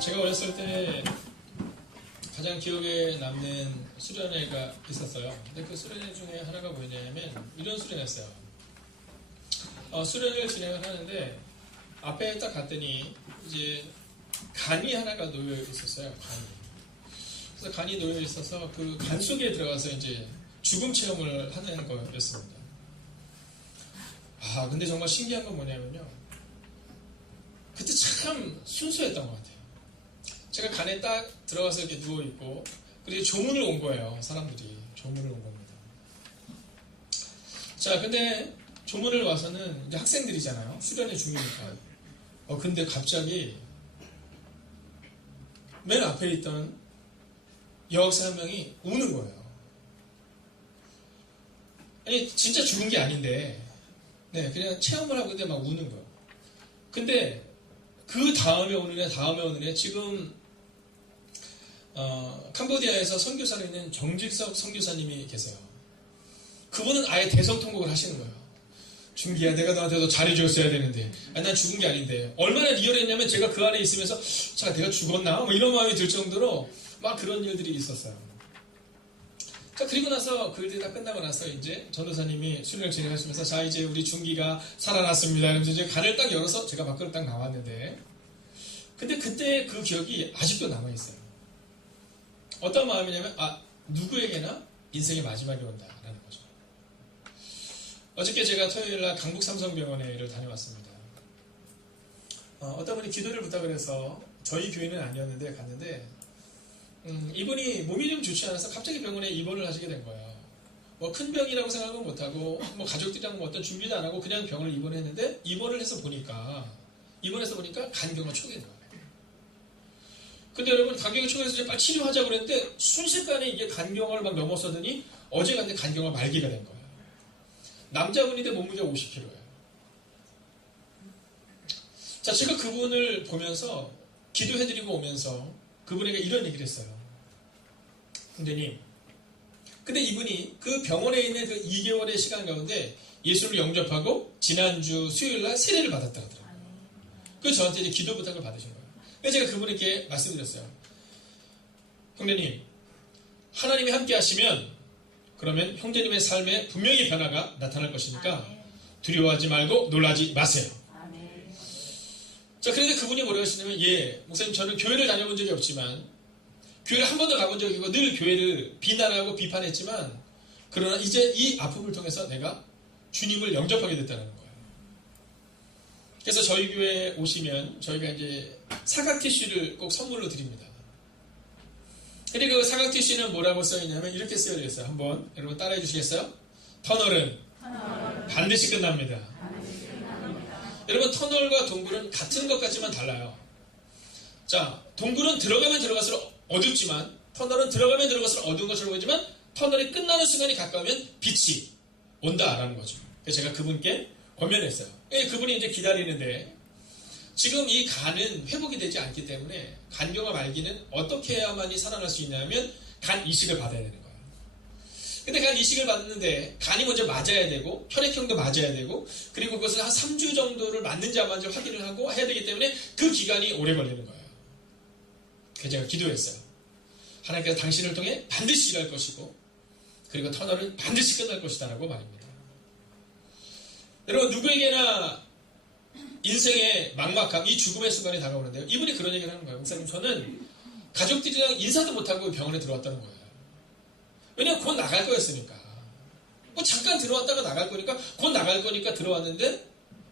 제가 어렸을 때 가장 기억에 남는 수련회가 있었어요. 근데 그 수련회 중에 하나가 뭐였냐면 이런 수련회였어요. 수련회를 진행을 하는데 앞에 딱 갔더니 이제 간이 하나가 놓여 있었어요. 간이. 그래서 간이 놓여 있어서 그 간 속에 들어가서 이제 죽음 체험을 하는 거였습니다. 근데 정말 신기한 건 뭐냐면요. 그때 참 순수했던 것 같아요. 제가 간에 딱 들어가서 이렇게 누워있고, 그리고 조문을 온 거예요. 사람들이. 조문을 온 겁니다. 자, 근데 조문을 와서는 이제 학생들이잖아요. 수련회 중이니까. 근데 갑자기 맨 앞에 있던 여학생 한 명이 우는 거예요. 아니, 진짜 죽은 게 아닌데, 네, 그냥 체험을 하고 있는데 막 우는 거예요. 근데 그 다음에 오는 애, 지금 캄보디아에서 선교사로 있는 정직석 선교사님이 계세요. 그분은 아예 대성통곡을 하시는 거예요. 준기야, 내가 너한테 더 잘해줬어야 되는데, 난 죽은 게 아닌데. 얼마나 리얼했냐면 제가 그 안에 있으면서 자, 내가 죽었나? 뭐 이런 마음이 들 정도로 막 그런 일들이 있었어요. 자, 그리고 나서 그 일들이 다 끝나고 나서 이제 전도사님이 수련을 진행하시면서 자, 이제 우리 준기가 살아났습니다. 이러면서 이제 간을 딱 열어서 제가 밖으로 딱 나왔는데, 근데 그때 그 기억이 아직도 남아있어요. 어떤 마음이냐면, 누구에게나 인생의 마지막이 온다라는 거죠. 어저께 제가 토요일날 강북 삼성병원에를 다녀왔습니다. 어떤 분이 기도를 부탁을 해서 저희 교회는 아니었는데 갔는데, 이분이 몸이 좀 좋지 않아서 갑자기 병원에 입원을 하시게 된 거예요. 뭐 큰 병이라고 생각은 못하고, 뭐 가족들이랑 뭐 어떤 준비도 안 하고 그냥 병을 입원했는데, 입원을 해서 보니까 간경화 초기인 거예요. 근데 여러분, 간경화 초기에서 이제 빨리 치료하자고 그랬는데, 순식간에 이게 간경화를 막 넘어서더니, 어제 갔는데 간경화 말기가 된 거예요. 남자분인데 몸무게가 50kg예요. 자, 제가 그분을 보면서, 기도해드리고 오면서, 그분에게 이런 얘기를 했어요. 선생님, 근데 이분이 그 병원에 있는 그 2개월의 시간 가운데 예수를 영접하고 지난주 수요일날 세례를 받았다 하더라고요. 그래서 저한테 이제 기도 부탁을 받으신 거예요. 그래서 제가 그분에게 말씀드렸어요. 형제님, 하나님이 함께 하시면 그러면 형제님의 삶에 분명히 변화가 나타날 것이니까 두려워하지 말고 놀라지 마세요. 자, 그런데 그분이 뭐라고 하시냐면, 목사님, 저는 교회를 다녀본 적이 없지만, 교회를 한 번도 가본 적이 없고, 늘 교회를 비난하고 비판했지만, 그러나 이제 이 아픔을 통해서 내가 주님을 영접하게 됐다는 거예요. 그래서 저희 교회에 오시면, 저희가 이제 사각 티슈를 꼭 선물로 드립니다. 근데 그 사각 티슈는 뭐라고 써있냐면, 이렇게 쓰여져 있어요. 한번, 여러분 따라해 주시겠어요? 터널은 반드시 끝납니다. 여러분, 터널과 동굴은 같은 것 같지만 달라요. 자, 동굴은 들어가면 들어갈수록 어둡지만, 터널은 들어가면 들어갈수록 어두운 것처럼 보이지만, 터널이 끝나는 순간이 가까우면 빛이 온다라는 거죠. 그래서 제가 그분께 권면했어요. 그분이 이제 기다리는데, 지금 이 간은 회복이 되지 않기 때문에, 간경화 말기는 어떻게 해야만이 살아날 수 있냐면, 간 이식을 받아야 되는 거예요. 근데 간 이식을 받는데 간이 먼저 맞아야 되고 혈액형도 맞아야 되고 그리고 그것을 한 3주 정도를 맞는지 안 맞는지 확인을 하고 해야 되기 때문에 그 기간이 오래 걸리는 거예요. 그래서 제가 기도했어요. 하나님께서 당신을 통해 반드시 일할 것이고 그리고 터널은 반드시 끝날 것이다 라고 말입니다. 여러분, 누구에게나 인생의 막막함, 이 죽음의 순간이 다가오는데요. 이분이 그런 얘기를 하는 거예요. 목사님, 저는 가족들이랑 인사도 못하고 병원에 들어왔다는 거예요. 왜냐면 곧 나갈 거였으니까. 뭐 잠깐 들어왔다가 나갈 거니까 곧 나갈 거니까 들어왔는데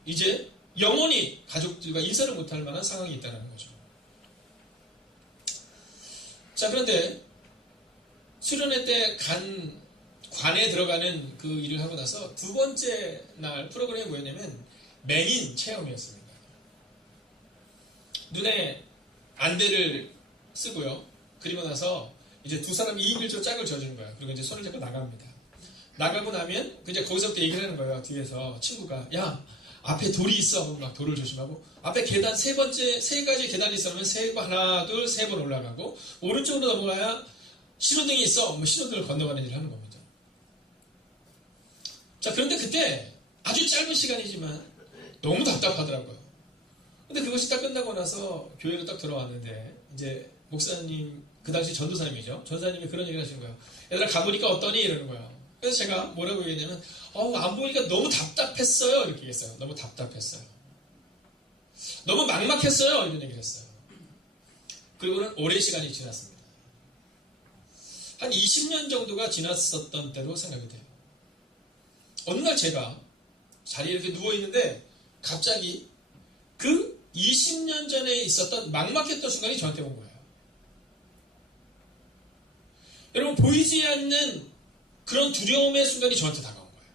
이제 영원히 가족들과 인사를 못할 만한 상황이 있다는 거죠. 자, 그런데 수련회 때 관에 들어가는 그 일을 하고 나서 두 번째 날 프로그램이 뭐였냐면 맹인 체험이었습니다. 눈에 안대를 쓰고요. 그리고 나서 이제 두 사람이 2인 1조 짝을 지어주는 거야. 그리고 이제 손을 잡고 나갑니다. 나가고 나면 이제 거기서부터 얘기를 하는 거예요. 뒤에서 친구가 야, 앞에 돌이 있어. 막 돌을 조심하고 앞에 계단 세 가지 계단이 있으면 하나, 둘, 세 번 올라가고 오른쪽으로 넘어가야 신호등이 있어. 뭐 신호등을 건너가는 일을 하는 겁니다. 자, 그런데 그때 아주 짧은 시간이지만 너무 답답하더라고요. 근데 그것이 딱 끝나고 나서 교회로 딱 들어왔는데 이제 목사님, 그 당시 전도사님이죠. 전도사님이 그런 얘기를 하시는 거예요. 얘들아 가보니까 어떠니? 이러는 거예요. 그래서 제가 뭐라고 얘기했냐면 안 보니까 너무 답답했어요. 이렇게 얘기했어요. 너무 답답했어요. 너무 막막했어요. 이런 얘기를 했어요. 그리고는 오랜 시간이 지났습니다. 한 20년 정도가 지났었던 때로 생각이 돼요. 어느 날 제가 자리에 이렇게 누워있는데 갑자기 그 20년 전에 있었던 막막했던 순간이 저한테 온 거예요. 여러분, 보이지 않는 그런 두려움의 순간이 저한테 다가온 거예요.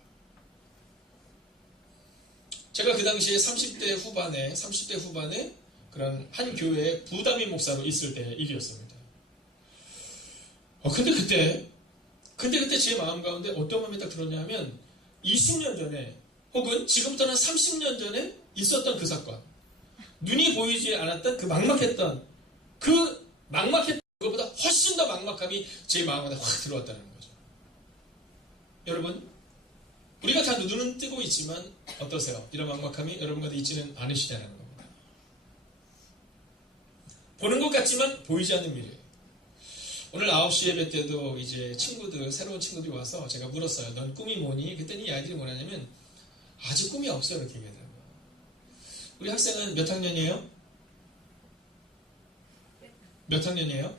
제가 그 당시에 30대 후반에 그런 한 교회의 부담임 목사로 있을 때 일이었습니다. 근데 그때 제 마음 가운데 어떤 마음이 딱 들었냐면 20년 전에 혹은 지금부터는 30년 전에 있었던 그 사건, 눈이 보이지 않았던 그 막막했던 그것보다 훨씬 더 막막함이 제 마음 안에 확 들어왔다는 거죠. 여러분, 우리가 다 눈은 뜨고 있지만 어떠세요? 이런 막막함이 여러분 가운데 있지는 않으시다는 겁니다. 보는 것 같지만 보이지 않는 미래. 오늘 9시 예배 때도 이제 새로운 친구들이 와서 제가 물었어요. 넌 꿈이 뭐니? 그랬더니 이 아이들이 뭐냐면 아직 꿈이 없어요. 이렇게 얘기하더라고요. 우리 학생은 몇 학년이에요? 몇 학년이에요?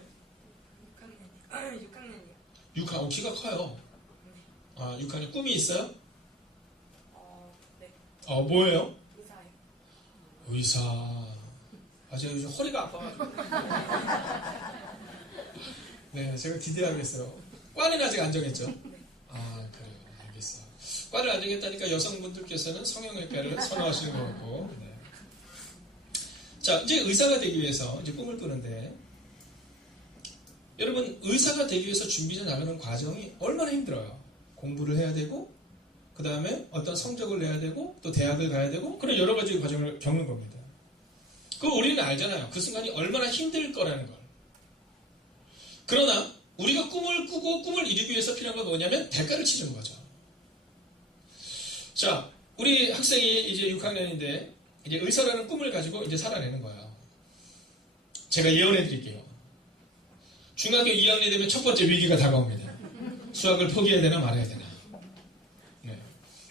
6학년이요. 6학년. 키가 커요. 6학년. 꿈이 있어요? 네. 뭐예요? 의사요. 의사. 제가 요즘 허리가 아파가지고. 네, 제가 기대하겠어요. 과는 아직 안 정했죠? 그래요. 알겠어요. 과를 안 정했다니까 여성분들께서는 성형외과를 선호하시는 것 같고. 네. 자, 이제 의사가 되기 위해서 이제 꿈을 꾸는데, 여러분, 의사가 되기 위해서 준비해 나가는 과정이 얼마나 힘들어요. 공부를 해야 되고, 그 다음에 어떤 성적을 내야 되고, 또 대학을 가야 되고, 그런 여러 가지 과정을 겪는 겁니다. 그거 우리는 알잖아요. 그 순간이 얼마나 힘들 거라는 걸. 그러나 우리가 꿈을 꾸고 꿈을 이루기 위해서 필요한 건 뭐냐면 대가를 치르는 거죠. 자, 우리 학생이 이제 6학년인데 이제 의사라는 꿈을 가지고 이제 살아내는 거예요. 제가 예언해 드릴게요. 중학교 2학년이 되면 첫 번째 위기가 다가옵니다. 수학을 포기해야 되나 말아야 되나. 네.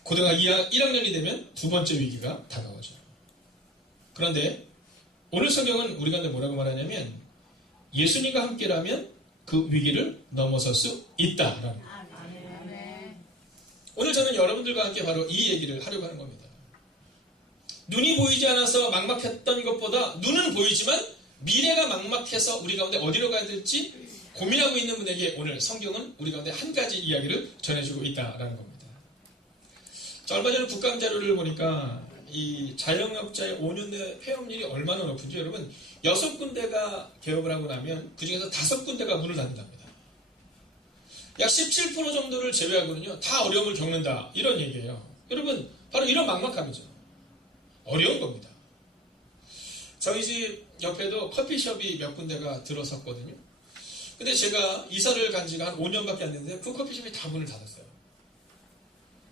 고등학교 1학년이 되면 두 번째 위기가 다가오죠. 그런데 오늘 성경은 우리가 뭐라고 말하냐면 예수님과 함께라면 그 위기를 넘어설 수 있다라는 거예요. 오늘 저는 여러분들과 함께 바로 이 얘기를 하려고 하는 겁니다. 눈이 보이지 않아서 막막했던 것보다 눈은 보이지만 미래가 막막해서 우리 가운데 어디로 가야 될지 고민하고 있는 분에게 오늘 성경은 우리 가운데 한 가지 이야기를 전해주고 있다라는 겁니다. 자, 얼마 전에 국감 자료를 보니까 이 자영업자의 5년 내 폐업률이 얼마나 높은지 여러분 6군데가 개업을 하고 나면 그 중에서 5군데가 문을 닫는답니다. 약 17% 정도를 제외하고는요 다 어려움을 겪는다 이런 얘기예요. 여러분 바로 이런 막막함이죠. 어려운 겁니다. 저희 집 옆에도 커피숍이 몇 군데가 들어섰거든요. 근데 제가 이사를 간 지가 한 5년밖에 안 됐는데 그 커피숍이 다 문을 닫았어요.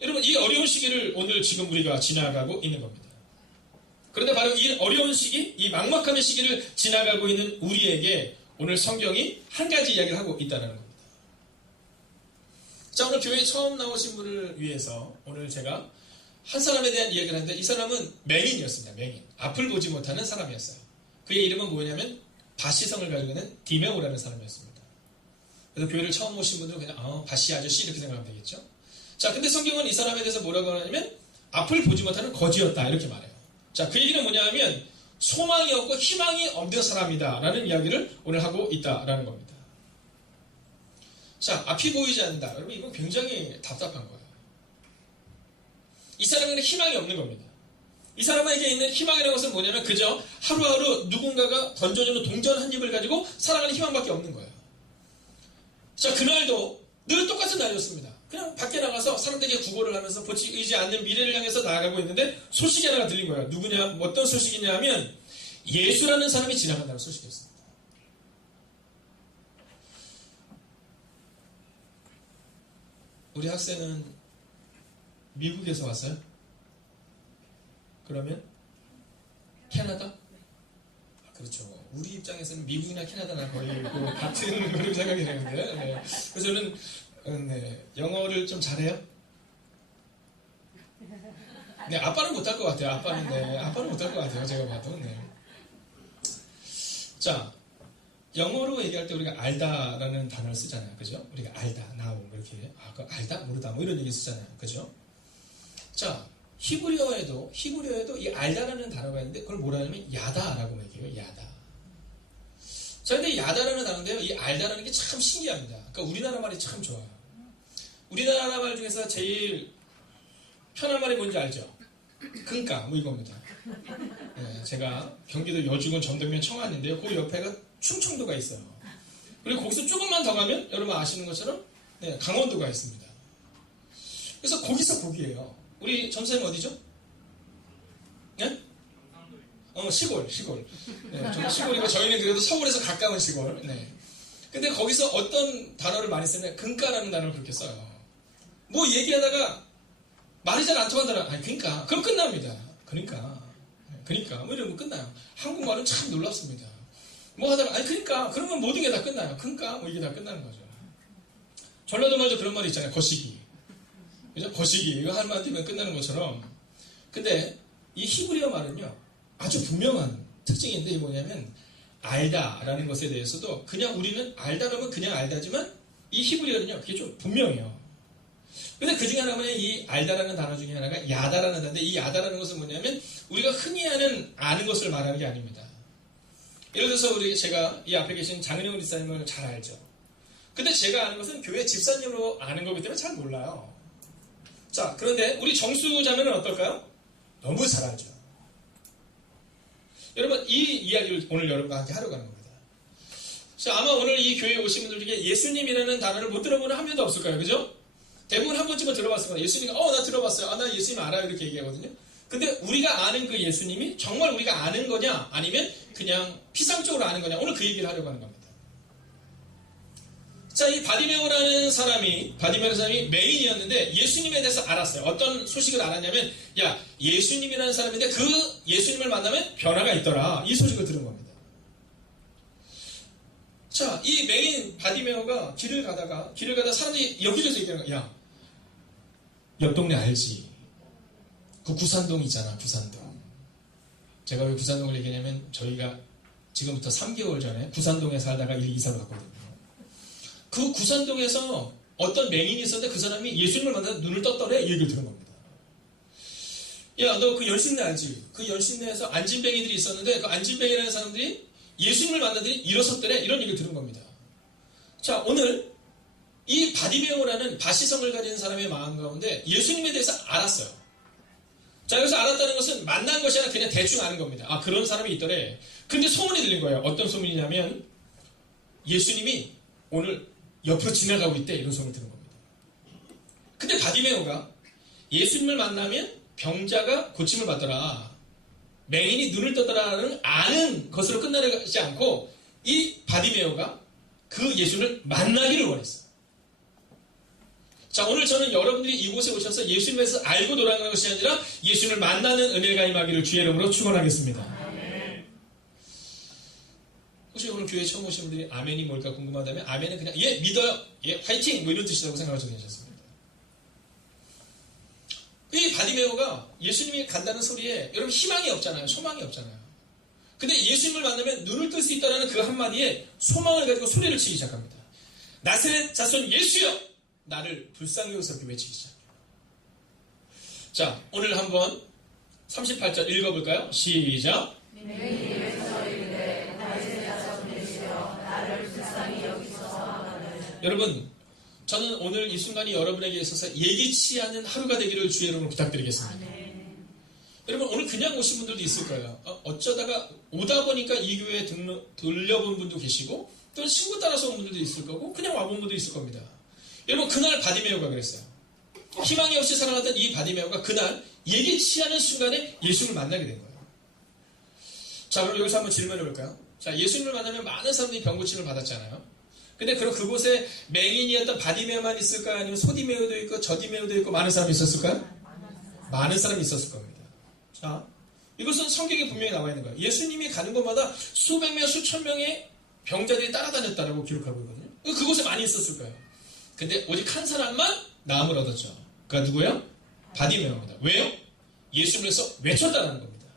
여러분 이 어려운 시기를 오늘 지금 우리가 지나가고 있는 겁니다. 그런데 바로 이 어려운 시기, 이 막막함의 시기를 지나가고 있는 우리에게 오늘 성경이 한 가지 이야기를 하고 있다는 겁니다. 자, 오늘 교회에 처음 나오신 분을 위해서 오늘 제가 한 사람에 대한 이야기를 하는데 이 사람은 맹인이었습니다. 맹인. 앞을 보지 못하는 사람이었어요. 그의 이름은 뭐냐면 바시성을 가지고 있는 디메오라는 사람이었습니다. 그래서 교회를 처음 오신 분들은 그냥 바시 아저씨 이렇게 생각하면 되겠죠. 자, 근데 성경은 이 사람에 대해서 뭐라고 하냐면 앞을 보지 못하는 거지였다 이렇게 말해요. 자, 그 얘기는 뭐냐 하면 소망이 없고 희망이 없는 사람이다 라는 이야기를 오늘 하고 있다라는 겁니다. 자, 앞이 보이지 않는다. 여러분 이건 굉장히 답답한 거예요. 이 사람에게는 희망이 없는 겁니다. 이 사람에게 있는 희망이라는 것은 뭐냐면 그저 하루하루 누군가가 던져주는 동전 한 입을 가지고 살아가는 희망밖에 없는 거예요. 자, 그날도 늘 똑같은 날이었습니다. 그냥 밖에 나가서 사람들에게 구걸을 하면서 보이지 않는 미래를 향해서 나아가고 있는데 소식이 하나가 들린 거예요. 누구냐? 어떤 소식이냐 하면 예수라는 사람이 지나간다는 소식이었습니다. 우리 학생은 미국에서 왔어요? 그러면 캐나다? 아, 그렇죠. 우리 입장에서는 미국이나 캐나다나 거의 그 같은 그런 생각이 되는데. 네. 그래서 저는 네, 영어를 좀 잘해요. 네, 아빠는 못할 것 같아요. 아빠는 못할 것 같아요. 제가 봐도. 네. 자, 영어로 얘기할 때 우리가 알다라는 단어를 쓰잖아요. 그죠? 우리가 알다, now 이렇게. 아, 그 알다, 모르다 뭐 이런 얘기 쓰잖아요. 그죠? 자, 히브리어에도 이 알다라는 단어가 있는데 그걸 뭐라 하냐면 야다라고 얘기해요. 야다. 자, 근데 야다라는 단어인데요. 이 알다라는 게 참 신기합니다. 그러니까 우리나라 말이 참 좋아요. 우리나라 말 중에서 제일 편한 말이 뭔지 알죠? 그러니까 뭐 이겁니다. 네, 제가 경기도 여주군 전동면 청안인데요. 그 옆에가 충청도가 있어요. 그리고 거기서 조금만 더 가면 여러분 아시는 것처럼 네, 강원도가 있습니다. 그래서 거기서 거기예요. 우리 전사님 어디죠? 네? 시골. 네, 좀 시골이고 저희는 그래도 서울에서 가까운 시골. 네. 근데 거기서 어떤 단어를 많이 쓰냐면 그러니까라는 단어를 그렇게 써요. 뭐 얘기하다가 말이 잘 안 통한다라. 아니 그러니까 그럼 끝납니다. 그러니까 뭐 이러면 끝나요. 한국말은 참 놀랍습니다. 뭐 하다가 아니 그러니까 그러면 모든 게 다 끝나요. 그러니까 뭐 이게 다 끝나는 거죠. 전라도 말도 그런 말이 있잖아요. 거시기. 그죠? 거시기 이거 한마디면 끝나는 것처럼. 근데 이 히브리어 말은요 아주 분명한 특징인데 이게 뭐냐면 알다라는 것에 대해서도 그냥 우리는 알다라면 그냥 알다지만 이 히브리어는요 그게 좀 분명해요. 근데 그 중에 하나는 이 알다라는 단어 중에 하나가 야다라는 단어인데 이 야다라는 것은 뭐냐면 우리가 흔히 아는 것을 말하는 게 아닙니다. 예를 들어서 제가 이 앞에 계신 장은영 리사님을 잘 알죠. 근데 제가 아는 것은 교회 집사님으로 아는 거기 때문에 잘 몰라요. 자, 그런데 우리 정수 자매는 어떨까요? 너무 잘 알죠. 여러분 이 이야기를 오늘 여러분과 함께 하려고 하는 겁니다. 자, 아마 오늘 이 교회에 오신 분들 중에 예수님이라는 단어를 못 들어보는 한 명도 없을 거예요. 그죠? 대부분 한 번쯤은 들어봤을 거예요. 예수님, 나 들어봤어요. 나 예수님 알아요. 이렇게 얘기하거든요. 근데 우리가 아는 그 예수님이 정말 우리가 아는 거냐? 아니면 그냥 피상적으로 아는 거냐? 오늘 그 얘기를 하려고 하는 겁니다. 자, 이 바디메오라는 사람이 메인이었는데 예수님에 대해서 알았어요. 어떤 소식을 알았냐면, 야, 예수님이라는 사람인데 그 예수님을 만나면 변화가 있더라. 이 소식을 들은 겁니다. 자, 이 메인 바디메오가 길을 가다가 사람들이 여기저기서 얘기하는 거야. 야, 옆 동네 알지? 그 구산동 있잖아, 구산동. 제가 왜 구산동을 얘기하냐면 저희가 지금부터 3개월 전에 구산동에 살다가 이사를 갔거든요. 그 구산동에서 어떤 맹인이 있었는데 그 사람이 예수님을 만나서 눈을 떴더래 이 얘기를 들은 겁니다. 야, 너 그 연신내 알지? 그 연신내에서 안진뱅이들이 있었는데 그 안진뱅이라는 사람들이 예수님을 만나더니 일어섰더래 이런 얘기를 들은 겁니다. 자, 오늘 이 바디메오라는 바시성을 가진 사람의 마음 가운데 예수님에 대해서 알았어요. 자, 여기서 알았다는 것은 만난 것이 아니라 그냥 대충 아는 겁니다. 아, 그런 사람이 있더래. 근데 소문이 들린 거예요. 어떤 소문이냐면 예수님이 오늘 옆으로 지나가고 있대. 이런 소문이 드는 겁니다. 근데 바디메오가 예수님을 만나면 병자가 고침을 받더라. 맹인이 눈을 떴더라는 아는 것으로 끝나지 않고 이 바디메오가 그 예수를 만나기를 원했어요. 자, 오늘 저는 여러분들이 이곳에 오셔서 예수님에서 알고 돌아가는 것이 아니라 예수님을 만나는 은혜가 임하기를 주의 이름으로 축원하겠습니다. 아멘. 혹시 오늘 교회 처음 오신 분들이 아멘이 뭘까 궁금하다면 아멘은 그냥 예 믿어요, 예 화이팅 뭐 이런 뜻이라고 생각하셔도 괜찮습니다. 이 바디메오가 예수님이 간다는 소리에 여러분 희망이 없잖아요. 소망이 없잖아요. 근데 예수님을 만나면 눈을 뜰 수 있다는 그 한마디에 소망을 가지고 소리를 치기 시작합니다. 나사렛 자손 예수여 나를 불쌍히 여기서 외치기 시작해요. 자, 오늘 한번 38절 읽어볼까요? 시작. 여러분, 저는 오늘 이 순간이 여러분에게 있어서 예기치 않은 하루가 되기를 주의 이름으로 부탁드리겠습니다. 여러분, 오늘 그냥 오신 분들도 있을 거예요. 어쩌다가 오다 보니까 이 교회에 들려본 분도 계시고 또 친구 따라서 온 분들도 있을 거고 그냥 와본 분도 있을 겁니다. 여러분, 그날 바디메오가 그랬어요. 희망이 없이 살아갔던 이 바디메오가 그날 예기치 않은 순간에 예수님을 만나게 된 거예요. 자, 그럼 여기서 한번 질문해 볼까요? 자, 예수님을 만나면 많은 사람들이 병고침을 받았잖아요. 근데 그럼 그곳에 맹인이었던 바디메오만 있을까요? 아니면 소디메오도 있고 저디메오도 있고 많은 사람이 있었을까요? 많은 사람이 있었을 겁니다. 자, 이것은 성경에 분명히 나와 있는 거예요. 예수님이 가는 곳마다 수백 명, 수천 명의 병자들이 따라다녔다라고 기록하고 있거든요. 그곳에 많이 있었을 거예요. 근데 오직 한 사람만 나음을 얻었죠. 그가 누구예요? 바디메오입니다. 왜요? 예수님에서 외쳤다는 겁니다.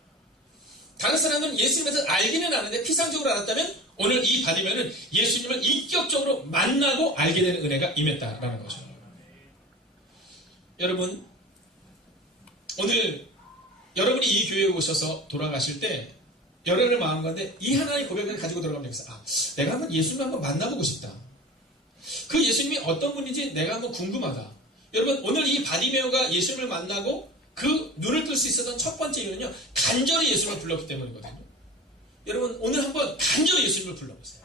다른 사람들은 예수님에 대해서 알기는 아는데 피상적으로 알았다면 오늘 이 바디메오는 예수님을 인격적으로 만나고 알게 되는 은혜가 임했다라는 거죠. 여러분, 오늘 여러분이 이 교회에 오셔서 돌아가실 때 여러분의 마음 가운데 이 하나의 고백을 가지고 돌아가면 되겠어요. 내가 한번 예수님을 한번 만나보고 싶다. 그 예수님이 어떤 분인지 내가 한번 궁금하다. 여러분, 오늘 이 바디메오가 예수님을 만나고 그 눈을 뜰 수 있었던 첫 번째 이유는요, 간절히 예수님을 불렀기 때문이거든요. 여러분, 오늘 한번 간절히 예수님을 불러보세요.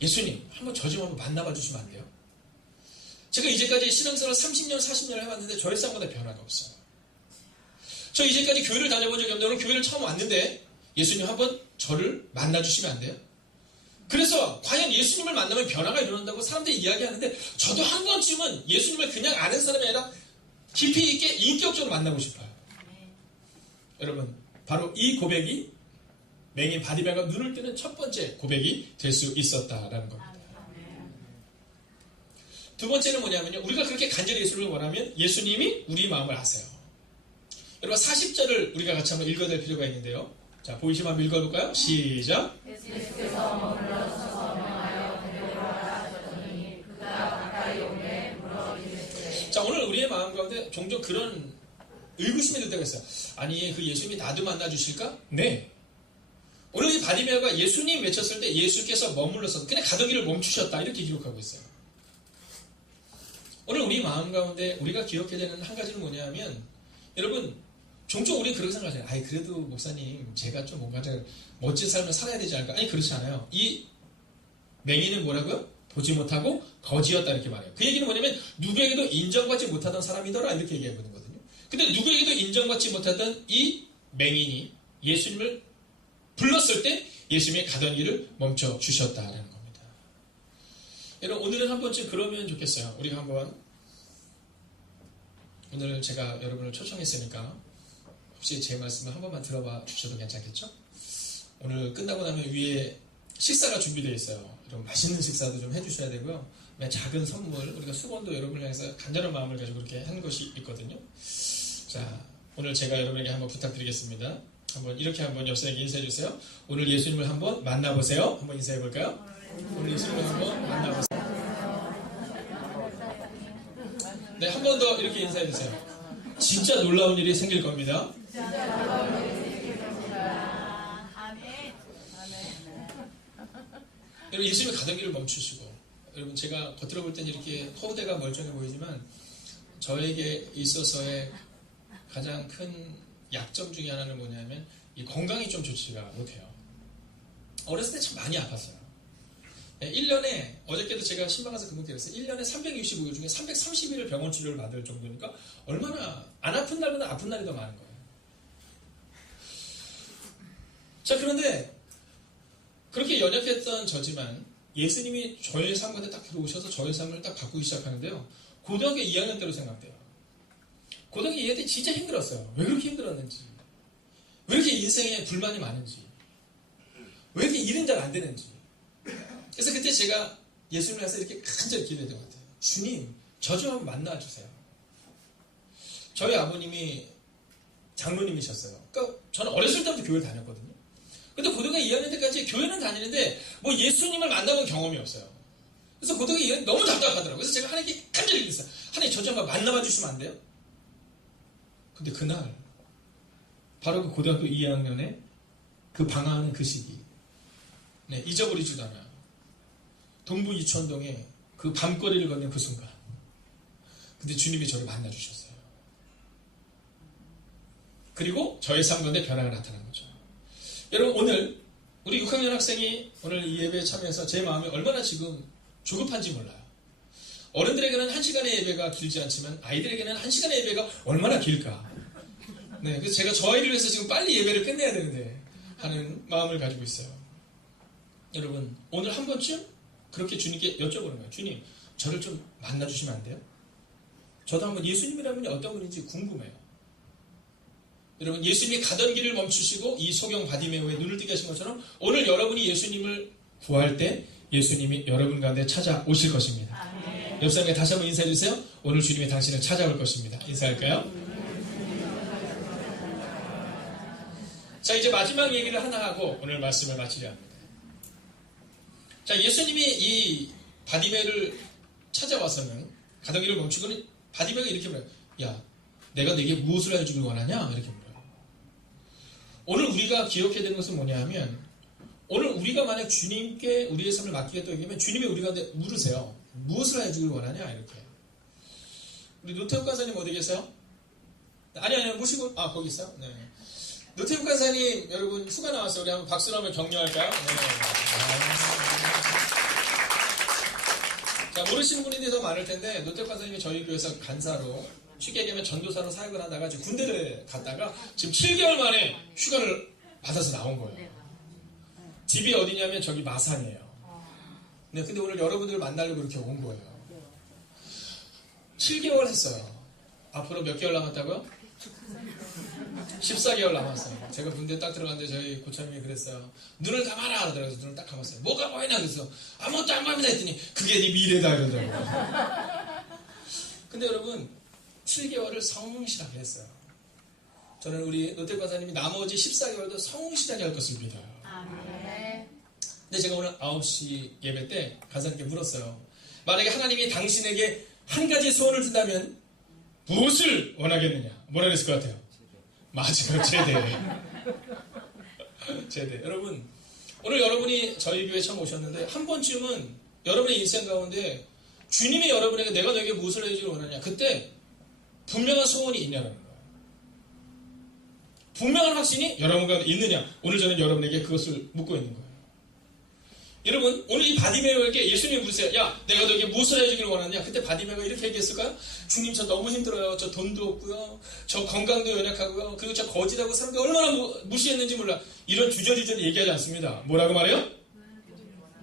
예수님, 한번 저 좀 한번 만나봐 주시면 안 돼요? 제가 이제까지 신앙생활 30년, 40년을 해봤는데 저의 삶보다 변화가 없어요. 저 이제까지 교회를 다녀본 적이 없는데 오늘 교회를 처음 왔는데 예수님 한번 저를 만나주시면 안 돼요? 그래서 과연 예수님을 만나면 변화가 일어난다고 사람들이 이야기하는데 저도 한 번쯤은 예수님을 그냥 아는 사람이 아니라 깊이 있게 인격적으로 만나고 싶어요. 여러분, 바로 이 고백이 맹인 바디메오가 눈을 뜨는 첫 번째 고백이 될 수 있었다라는 겁니다. 두 번째는 뭐냐면요, 우리가 그렇게 간절히 예수를 원하면 예수님이 우리 마음을 아세요. 여러분, 40절을 우리가 같이 한번 읽어야 될 필요가 있는데요. 자, 보이시면 한번 읽어볼까요? 시작. 예수께서 머물러 서서 명하여 데려오라 하셨더니 그가 가까이 오매 물어 이르시되. 자, 오늘 우리의 마음 가운데 종종 그런 의구심이 들 때가 있어요. 아니, 그 예수님이 나도 만나주실까? 네. 오늘 이 바디메오가 예수님 외쳤을 때 예수께서 머물러서 그냥 가던 길을 멈추셨다, 이렇게 기록하고 있어요. 오늘 우리 마음 가운데 우리가 기억해야 되는 한 가지는 뭐냐면, 여러분, 종종 우리 그렇게 생각하잖아요. 아이, 그래도 목사님, 제가 좀 뭔가 멋진 삶을 살아야 되지 않을까? 아니, 그렇지 않아요. 이 맹인은 뭐라고요? 보지 못하고 거지였다, 이렇게 말해요. 그 얘기는 뭐냐면 누구에게도 인정받지 못하던 사람이더라, 이렇게 얘기하고 있는 거거든요. 근데 누구에게도 인정받지 못하던 이 맹인이 예수님을 불렀을 때 예수님의 가던 길을 멈춰 주셨다라는 겁니다. 여러분, 오늘은 한 번쯤 그러면 좋겠어요. 우리가 한번, 오늘 제가 여러분을 초청했으니까 혹시 제 말씀을 한 번만 들어봐 주셔도 괜찮겠죠? 오늘 끝나고 나면 위에 식사가 준비되어 있어요. 여러분, 맛있는 식사도 좀 해주셔야 되고요. 작은 선물, 우리가 수건도 여러분을 향해서 간절한 마음을 가지고 그렇게 한 것이 있거든요. 자, 오늘 제가 여러분에게 한번 부탁드리겠습니다. 한번 이렇게 한번 옆사람에게 인사해 주세요. 오늘 예수님을 한번 만나보세요. 한번 인사해 볼까요? 오늘 예수님을 한번 만나보세요. 네, 한 번 더 이렇게 인사해 주세요. 진짜 놀라운 일이 생길 겁니다. 여러분, 예수님이 가던 길을 멈추시고, 여러분, 제가 겉으로 볼 땐 이렇게 허우대가 멀쩡해 보이지만 저에게 있어서의 가장 큰 약점 중에 하나는 뭐냐면 이 건강이 좀 좋지가 못해요. 어렸을 때 참 많이 아팠어요. 1년에, 어저께도 제가 신방가서 근무를 했어요. 1년에 365일 중에 330일을 병원 치료를 받을 정도니까 얼마나 안 아픈 날보다 아픈 날이 더 많은 거예요. 자, 그런데 그렇게 연약했던 저지만 예수님이 저의 삶 가운데 딱 들어오셔서 저의 삶을 딱 바꾸기 시작하는데요. 고등학교 2학년 때로 생각돼요. 고등학교 2학년 때 진짜 힘들었어요. 왜 그렇게 힘들었는지, 왜 이렇게 인생에 불만이 많은지, 왜 이렇게 일은 잘 안 되는지. 그래서 그때 제가 예수님을 향해서 이렇게 간절히 기도했던 것 같아요. 주님, 저 좀 한번 만나주세요. 저희 아버님이 장로님이셨어요. 그러니까 저는 어렸을 때부터 교회를 다녔거든요. 근데 고등학교 2학년 때까지 교회는 다니는데 뭐 예수님을 만나본 경험이 없어요. 그래서 고등학교 2학년 너무 답답하더라고요. 그래서 제가 하나님께 간절히 기도했어요. 하나님, 저 좀 한번 만나봐 주시면 안 돼요? 근데 그날 바로 그 고등학교 2학년에 그 방황하는 그 시기, 네, 잊어버리지도 않아요. 동부 이천동에 그 밤거리를 걷는 그 순간, 근데 주님이 저를 만나주셨어요. 그리고 저의 삶 가운데 변화가 나타난 거죠. 여러분, 오늘 우리 6학년 학생이 오늘 이 예배에 참여해서 제 마음이 얼마나 지금 조급한지 몰라요. 어른들에게는 1시간의 예배가 길지 않지만 아이들에게는 1시간의 예배가 얼마나 길까. 네, 그래서 제가 저 아이를 위해서 지금 빨리 예배를 끝내야 되는데 하는 마음을 가지고 있어요. 여러분, 오늘 한 번쯤 그렇게 주님께 여쭤보는 거예요. 주님, 저를 좀 만나주시면 안 돼요? 저도 한번 예수님이라는 분이 어떤 분인지 궁금해요. 여러분 예수님이 가던 길을 멈추시고 이 소경 바디메오의 눈을 뜨게 하신 것처럼 오늘 여러분이 예수님을 구할 때 예수님이 여러분 가운데 찾아오실 것입니다. 옆 사람에게 다시 한번 인사해 주세요. 오늘 주님이 당신을 찾아올 것입니다. 인사할까요? 자, 이제 마지막 얘기를 하나 하고 오늘 말씀을 마치려 합니다. 자, 예수님이 이 바디메오를 찾아와서는 가던 길을 멈추고는 바디메오가 이렇게 물어요. 야, 내가 내게 무엇을 해주길 원하냐? 이렇게 물어요. 오늘 우리가 기억해야 되는 것은 뭐냐 하면 오늘 우리가 만약 주님께 우리의 삶을 맡기겠다고 얘기하면 주님이 우리 가운데 물으세요. 무엇을 해주길 원하냐? 이렇게. 우리 노태욱 간사님 어디 계세요? 아니, 모시고, 거기 있어요? 네. 노태욱 간사님, 여러분, 휴가 나왔어요. 우리 한번 박수로 한번 격려할까요? 네. 자, 모르시는 분이 더 많을 텐데, 노태욱 간사님이 저희 교회에서 간사로, 쉽게 얘기하면 전도사로 사역을 하다가 지금 군대를 갔다가 지금 7개월 만에 휴가를 받아서 나온 거예요. 집이 어디냐면 저기 마산이에요. 네, 근데 오늘 여러분들을 만나려고 이렇게 온 거예요. 7개월 했어요. 앞으로 몇 개월 남았다고요? 14개월 남았어요. 제가 군대 딱 들어갔는데 저희 고참님이 그랬어요. 눈을 감아라! 그러더라고요. 눈을 딱 감았어요. 뭐가 보이나? 그래서 아무것도 안 보입니다 했더니 그게 네 미래다 이러더라고요. 근데 여러분 7개월을 성실하게 했어요. 저는 우리 노태욱 간사님이 나머지 14개월도 성실하게 할 것을 믿어요. 근데 제가 오늘 9시 예배 때 간사님께 물었어요. 만약에 하나님이 당신에게 한 가지 소원을 준다면 무엇을 원하겠느냐? 뭐라 그랬을 것 같아요? 맞아요. 제대. 여러분, 오늘 여러분이 저희 교회에 처음 오셨는데 한 번쯤은 여러분의 인생 가운데 주님이 여러분에게 내가 너에게 무엇을 해주길 원하냐? 그때 분명한 소원이 있냐는 거예요. 분명한 확신이 여러분 가운데 있느냐? 오늘 저는 여러분에게 그것을 묻고 있는 거예요. 여러분, 오늘 이 바디메오에게 예수님이 물으세요. 야, 내가 너에게 무엇을 해주길 원하냐? 그때 바디메오가 이렇게 얘기했을까요? 주님, 저 너무 힘들어요. 저 돈도 없고요. 저 건강도 연약하고요. 그리고 저 거지라고 사람들 얼마나 무시했는지 몰라. 이런 주저리저리 얘기하지 않습니다. 뭐라고 말해요?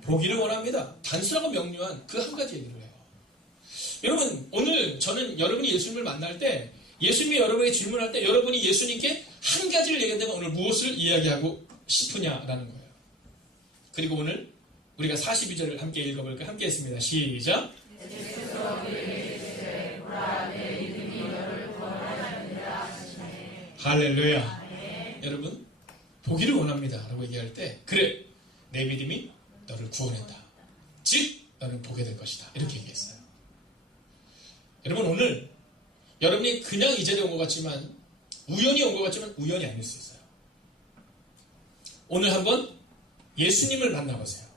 보기를 원합니다. 단순하고 명료한 그 한 가지 얘기를 해요. 여러분, 오늘 저는 여러분이 예수님을 만날 때 예수님이 여러분에게 질문할 때 여러분이 예수님께 한 가지를 얘기한다면 오늘 무엇을 이야기하고 싶으냐라는 거예요. 그리고 오늘 우리가 42절을 함께 읽어볼까요? 함께 했습니다. 시작. 할렐루야. 여러분, 보기를 원합니다 라고 얘기할 때 그래, 내 믿음이 너를 구원한다. 즉 너는 보게 될 것이다. 이렇게 얘기했어요. 여러분, 오늘 여러분이 그냥 이 자리에 온 것 같지만 우연히 온 것 같지만 우연이 아닐 수 있어요. 오늘 한번 예수님을 만나보세요.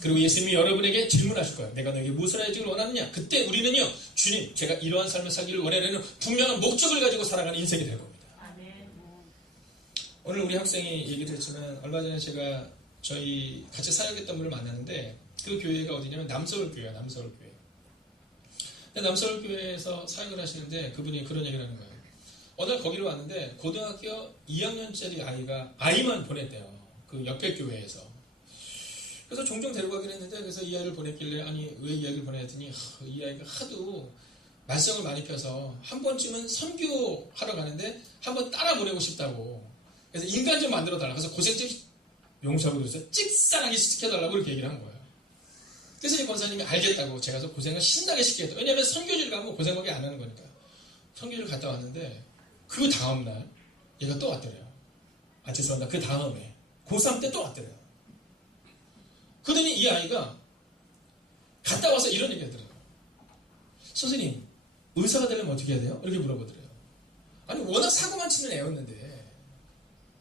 그리고 예수님이 여러분에게 질문하실 거예요. 내가 너에게 무엇을 해주길 원하느냐? 그때 우리는요, 주님, 제가 이러한 삶을 살기를 원하는 분명한 목적을 가지고 살아가는 인생이 될 겁니다. 오늘 우리 학생이 얘기를 했지만 얼마 전에 제가 저희 같이 사역했던 분을 만났는데 그 교회가 어디냐면 남서울교회야. 남서울교회. 남서울교회에서 사역을 하시는데 그분이 그런 얘기를 하는 거예요. 어느 날 거기로 왔는데 고등학교 2학년짜리 아이만 보냈대요. 그 옆에 교회에서. 그래서 종종 데려가긴 했는데 그래서 이 아이를 보냈길래 아니 왜 이 아이를 보냈더니 이 아이가 하도 말썽을 많이 펴서 한 번쯤은 선교하러 가는데 한번 따라 보내고 싶다고. 그래서 인간 좀 만들어 달라. 그래서 고생 좀 용서하고 그래서 찍사하게 시켜달라고 그렇게 얘기를 한 거예요. 그래서 이 권사님이 알겠다고 제가 서 고생을 신나게 시키겠다. 왜냐하면 선교지를 가면 고생밖에 안 하는 거니까. 선교지를 갔다 왔는데 그 다음날 얘가 또 왔더래요. 죄송합니다. 그 다음에 고3 때 또 왔더래요. 그러더니 이 아이가 갔다 와서 이런 얘기 하더라고요. 선생님, 의사가 되려면 어떻게 해야 돼요? 이렇게 물어보더래요. 아니 워낙 사고만 치는 애였는데.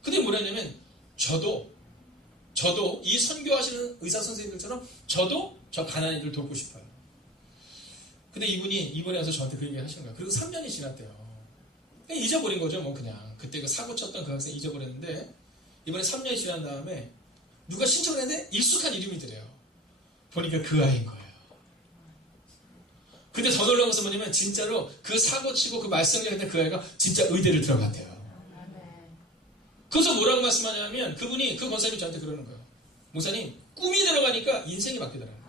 근데 뭐냐면 저도 이 선교하시는 의사 선생님들처럼 저도 저 가난한 이들을 돕고 싶어요. 근데 이번에 와서 저한테 그 얘기 하시는 거예요. 그리고 3년이 지났대요. 그냥 잊어버린 거죠. 뭐 그냥 그때 그 사고 쳤던 그 학생 잊어버렸는데 이번에 3년이 지난 다음에 누가 신청을 했는데 익숙한 이름이더래요. 보니까 그 아이인 거예요. 근데 더 놀라운 것은 뭐냐면 진짜로 그 사고 치고 그 말썽을 했는데 그 아이가 진짜 의대를 들어갔대요. 그래서 뭐라고 말씀하냐면 그분이 그 권사님이 저한테 그러는 거예요. 목사님, 꿈이 들어가니까 인생이 바뀌더라고요.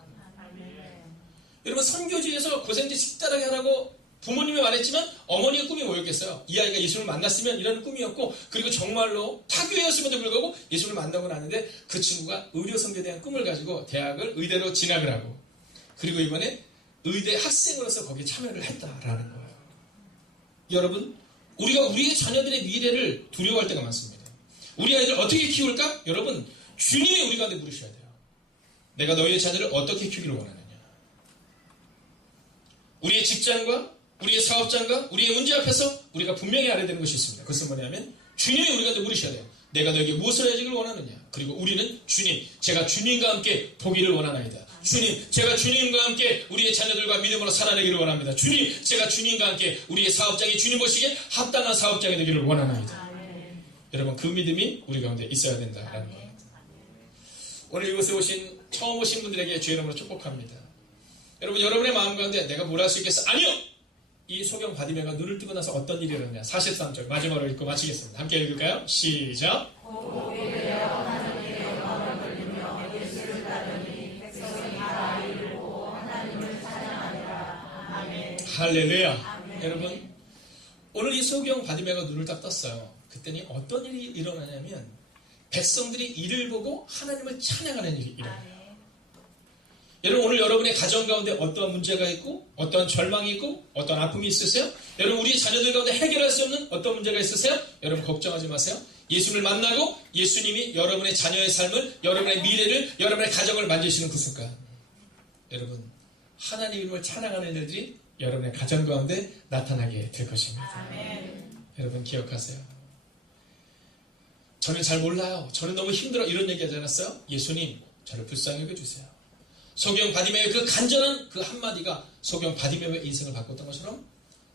여러분, 선교지에서 고생지 식다하게 하라고 부모님이 말했지만 어머니의 꿈이 뭐였겠어요? 이 아이가 예수를 만났으면 이런 꿈이었고, 그리고 정말로 타교였음에도 불구하고 예수를 만나고 나는데 그 친구가 의료선교에 대한 꿈을 가지고 대학을 의대로 진학을 하고, 그리고 이번에 의대 학생으로서 거기에 참여를 했다라는 거예요. 여러분, 우리가 우리의 자녀들의 미래를 두려워할 때가 많습니다. 우리 아이들 어떻게 키울까? 여러분, 주님이 우리 가운데 물으셔야 돼요. 내가 너희의 자녀를 어떻게 키우기를 원하느냐? 우리의 직장과 우리의 사업장과 우리의 문제 앞에서 우리가 분명히 알아야 되는 것이 있습니다. 그것은 뭐냐면 주님이 우리 가운데 물으셔야 돼요. 내가 너에게 무엇을 해주기를 원하느냐? 그리고 우리는 주님, 제가 주님과 함께 보기를 원하나이다. 주님, 제가 주님과 함께 우리의 자녀들과 믿음으로 살아내기를 원합니다. 주님, 제가 주님과 함께 우리의 사업장이 주님 보시기에 합당한 사업장이 되기를 원하나이다. 여러분, 그 믿음이 우리 가운데 있어야 된다라는 거예요. 오늘 이곳에 처음 오신 분들에게 주의 이름으로 축복합니다. 여러분, 여러분의 마음 가운데 내가 뭘 할 수 있겠어? 아니요! 이 소경 바디메가 눈을 뜨고 나서 어떤 일이 일어났냐? 43절 마지막으로 읽고 마치겠습니다. 함께 읽을까요? 시작! 할렐루야! 여러분, 오늘 이 소경 바디메가 눈을 딱 떴어요. 그때는 어떤 일이 일어나냐면 백성들이 이를 보고 하나님을 찬양하는 일이 일어나요. 여러분, 오늘 여러분의 가정 가운데 어떠한 문제가 있고 어떠한 절망이 있고 어떠한 아픔이 있으세요? 여러분, 우리 자녀들 가운데 해결할 수 없는 어떤 문제가 있으세요? 여러분, 걱정하지 마세요. 예수를 만나고 예수님이 여러분의 자녀의 삶을, 여러분의 미래를, 여러분의 가정을 만지시는 그 순간, 여러분, 하나님 이름을 찬양하는 일들이 여러분의 가정 가운데 나타나게 될 것입니다. 아멘. 여러분, 기억하세요. 저는 잘 몰라요. 저는 너무 힘들어. 이런 얘기 하지 않았어요? 예수님, 저를 불쌍히 여겨주세요. 소경 바디메의 그 간절한 그 한마디가 소경 바디메의 인생을 바꿨던 것처럼,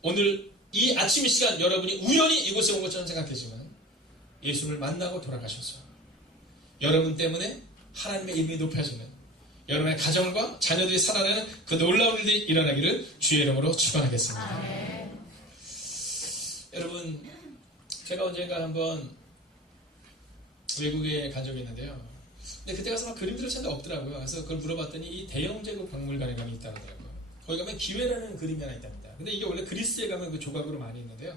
오늘 이 아침 시간 여러분이 우연히 이곳에 온 것처럼 생각하지만 예수를 만나고 돌아가셔서 여러분 때문에 하나님의 이름이 높여지는, 여러분의 가정과 자녀들이 살아나는 그 놀라운 일이 일어나기를 주의 이름으로 축원하겠습니다. 여러분, 제가 언젠가 한번 외국에 간 적이 있는데요. 근데 그때 가서 막 그림들을 찾는데 없더라고요. 그래서 그걸 물어봤더니 이 대영제국 박물관에 가면 있다고 하더라고요. 거기 가면 기회라는 그림이 하나 있답니다. 근데 이게 원래 그리스에 가면 그 조각으로 많이 있는데요.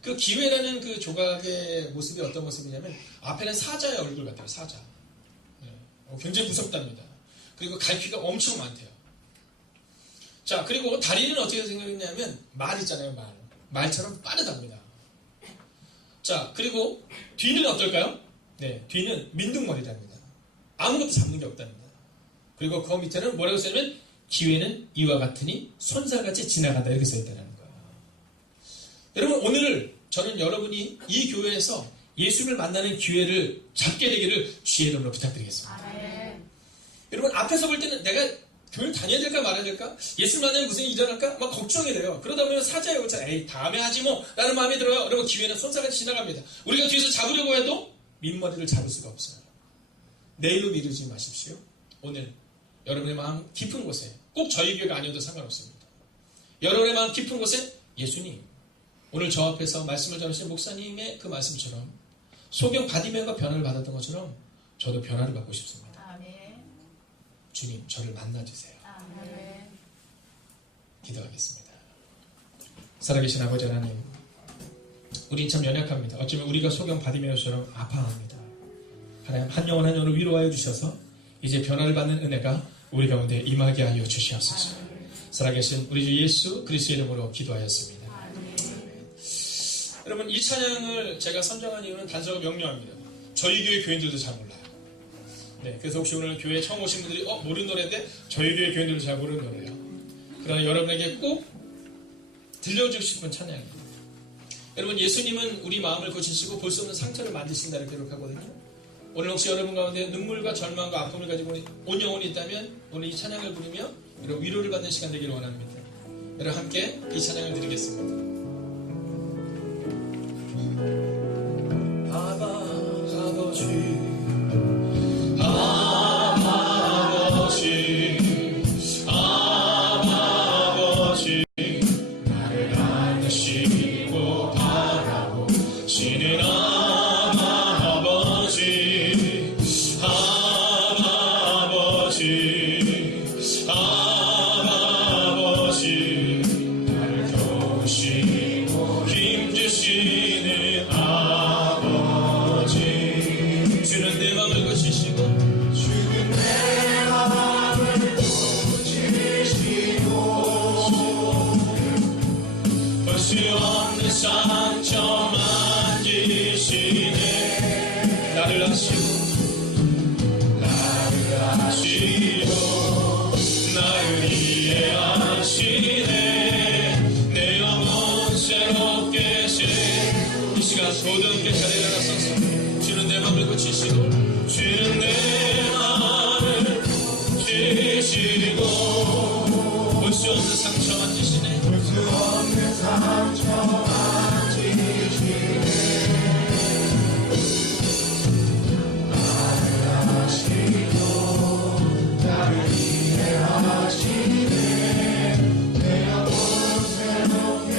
그 기회라는 그 조각의 모습이 어떤 모습이냐면 앞에는 사자의 얼굴 같아요. 사자. 네. 굉장히 무섭답니다. 그리고 갈퀴가 엄청 많대요. 자, 그리고 다리는 어떻게 생겼냐면 말 있잖아요. 말처럼 빠르답니다. 자, 그리고 뒤는 어떨까요? 네, 뒤는 민둥머리랍니다. 아무것도 잡는 게 없답니다. 그리고 그 밑에는 뭐라고 써있냐면 기회는 이와 같으니 손살같이 지나간다, 이렇게 써있다는 거예요. 여러분, 오늘 저는 여러분이 이 교회에서 예수를 만나는 기회를 잡게 되기를 주의 이름으로 부탁드리겠습니다. 여러분, 앞에서 볼 때는 내가 교회를 다녀야 될까 말아야 될까? 예수를 만나면 무슨 일이 일어날까? 막 걱정이 돼요. 그러다 보면 사자의 옷처럼 에이 다음에 하지 뭐 라는 마음이 들어요. 여러분, 기회는 손살같이 지나갑니다. 우리가 뒤에서 잡으려고 해도 민머리를 잡을 수가 없어요. 내일로 미루지 마십시오. 오늘 여러분의 마음 깊은 곳에, 꼭 저희 교회가 아니어도 상관없습니다. 여러분의 마음 깊은 곳에 예수님, 오늘 저 앞에서 말씀을 전하신 목사님의 그 말씀처럼 소경 바디메가 변화를 받았던 것처럼 저도 변화를 받고 싶습니다. 아멘. 주님, 저를 만나주세요. 아멘. 기도하겠습니다. 살아계신 아버지 하나님, 우린 참 연약합니다. 어쩌면 우리가 소경 바디메처럼 아파합니다. 하나님, 한 영혼 한 영혼을 위로하여 주셔서 이제 변화를 받는 은혜가 우리 가운데 임하게 하여 주시옵소서. 살아계신 우리 주 예수 그리스도의 이름으로 기도하였습니다. 여러분, 이 찬양을 제가 선정한 이유는 단서가 명료합니다. 저희 교회 교인들도 잘 몰라요. 네, 그래서 혹시 오늘 교회에 처음 오신 분들이 모르는 노래인데 저희 교회 교인들도 잘 모르는 노래예요. 그러나 여러분에게 꼭 들려주고 싶은 찬양입니다. 여러분, 예수님은 우리 마음을 고치시고 볼 수 없는 상처를 만드신다, 이렇게 기록하거든요. 오늘 혹시 여러분 가운데 눈물과 절망과 아픔을 가지고 온 영혼이 있다면 오늘 이 찬양을 부르며 여러분 위로를 받는 시간 되기를 원합니다. 여러분, 함께 이 찬양을 드리겠습니다. 아버지, 나를 안으시고 바라보시는 아버지, 나를 주시는 아버지 주는 내 마음을 고치시고 주는 내 마음을 고치시고 볼 수 없는 상처 만지시네 나를 아시고 나를 이해하시네 내 영혼 새롭게 이 시간 모든 게 자리에 일어나서 주는 내 마음을 고치시고 주는 내 마음을 고치시고 볼 수 없는 상처 만지시네 볼 수 없는 상처 만지시네 나를 아시고 나를 이해하시네 내 영혼 새롭게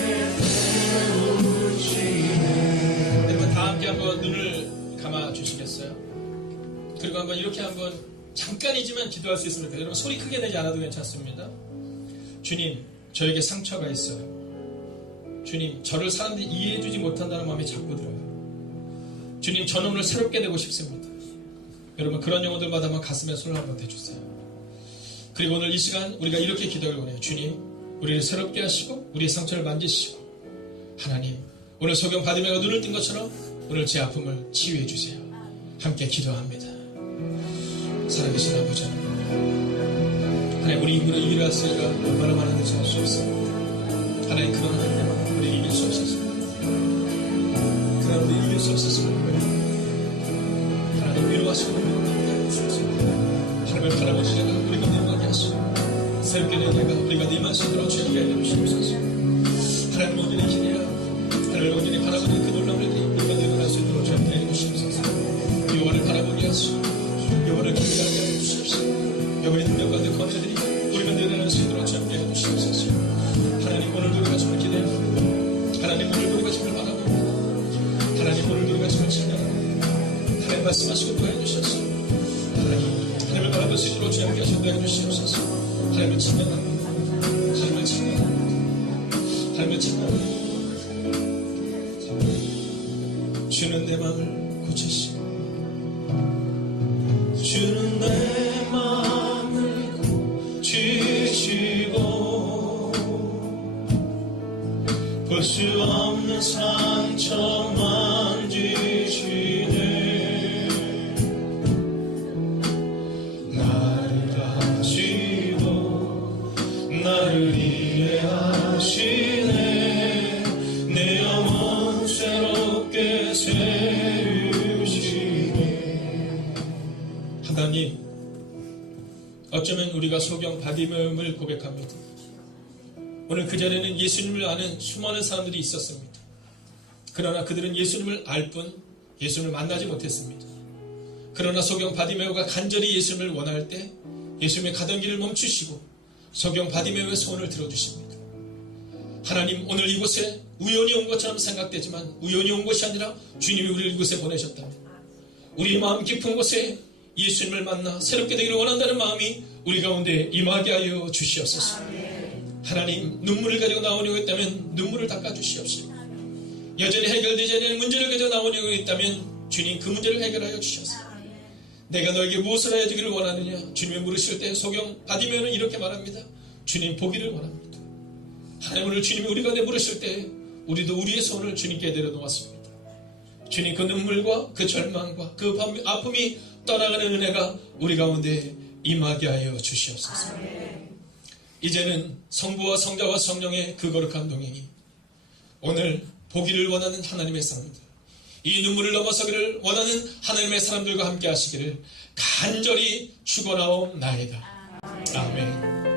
세우시네 여러분 다 함께 한번 눈을 감아 주시겠어요? 그리고 한번 이렇게 한번 잠깐이지만 기도할 수 있습니까? 여러분 소리 크게 내지 않아도 괜찮습니다. 주님 저에게 상처가 있어요. 주님 저를 사람들이 이해해주지 못한다는 마음이 자꾸 들어요. 주님 저는 오늘 새롭게 되고 싶습니다. 여러분 그런 영혼들마다 한번 가슴에 손을 한번 대주세요. 그리고 오늘 이 시간 우리가 이렇게 기도를 원해요. 주님 우리를 새롭게 하시고 우리의 상처를 만지시고 하나님 오늘 소경 받으며 눈을 뜬 것처럼 오늘 제 아픔을 치유해 주세요. 함께 기도합니다. 살아계신 아버지 하나님 우리 입으로 일할 수가 얼마나 많은지 알 수 없습니다. 하나님 그런 하나님 우리 이길 수 없었습니다. 그런 우리 이길 수 없었습니다. 하나님 위로하시고 함께 주옵소서. 하나님을 바라보시다가 우리가 내려가게 하시고 새롭게 내려가 우리가 네 말씀으로 죄하게 해주시옵소서. 하나님 온전히 기대하 하나님을 온전히 바라보는 그 놀라운 일들이 우리가 내려갈 수 있도록 죄하게 해주시옵소서. 여호와를 바라보게 하시고 여호와를 기대하게 해주시옵소서. 여호와의 능력 가운데 권세들이 우리가 내려갈 수 있도록 죄하게 해주시옵소서. 하나님 오늘도 우리가 주를 기대하고 하나님 오늘도 우리가 주를 바라보고 하나님 오늘도 우리가 주를 찬양하고 하나님 말씀하시고 또 해주셔서 하나님을 바라볼 수 있도록 주님께 하셔도 해주시옵소서. 하나님을 찬양합니다. 하나님을 찬양합니다. 하나님을 찬양합니다. 주는 내 마음을 고치시고 주는 내 마음을 고치시고 볼 수 없는 상처 만지시네 나를 이해하시네 내 영혼 새롭게 세우시네 하나님 어쩌면 우리가 소경 바디메움을 고백합니다. 오늘 그 자리에는 예수님을 아는 수많은 사람들이 있었습니다. 그러나 그들은 예수님을 알 뿐 예수님을 만나지 못했습니다. 그러나 소경 바디메오가 간절히 예수님을 원할 때 예수님의 가던 길을 멈추시고 소경 바디메오의 소원을 들어주십니다. 하나님 오늘 이곳에 우연히 온 것처럼 생각되지만 우연히 온 것이 아니라 주님이 우리를 이곳에 보내셨다면 우리 마음 깊은 곳에 예수님을 만나 새롭게 되기를 원한다는 마음이 우리 가운데 임하게 하여 주시옵소서. 하나님 눈물을 가지고 나오려고 했다면 눈물을 닦아주시옵소서. 여전히 해결되지 않는 문제를 가지고 나오려고 했다면 주님 그 문제를 해결하여 주셔서 내가 너에게 무엇을 하여 주기를 원하느냐 주님이 물으실 때 소경 바디메오는 이렇게 말합니다. 주님 보기를 원합니다. 하나님 오늘 주님이 우리 가운데 물으실 때 우리도 우리의 손을 주님께 내려놓았습니다. 주님 그 눈물과 그 절망과 그 아픔이 떠나가는 은혜가 우리 가운데 임하게 하여 주시옵소서. 이제는 성부와 성자와 성령의 그 거룩한 동행이 오늘 보기를 원하는 하나님의 사람들 이 눈물을 넘어서기를 원하는 하나님의 사람들과 함께 하시기를 간절히 축원하옵나이다. 아멘.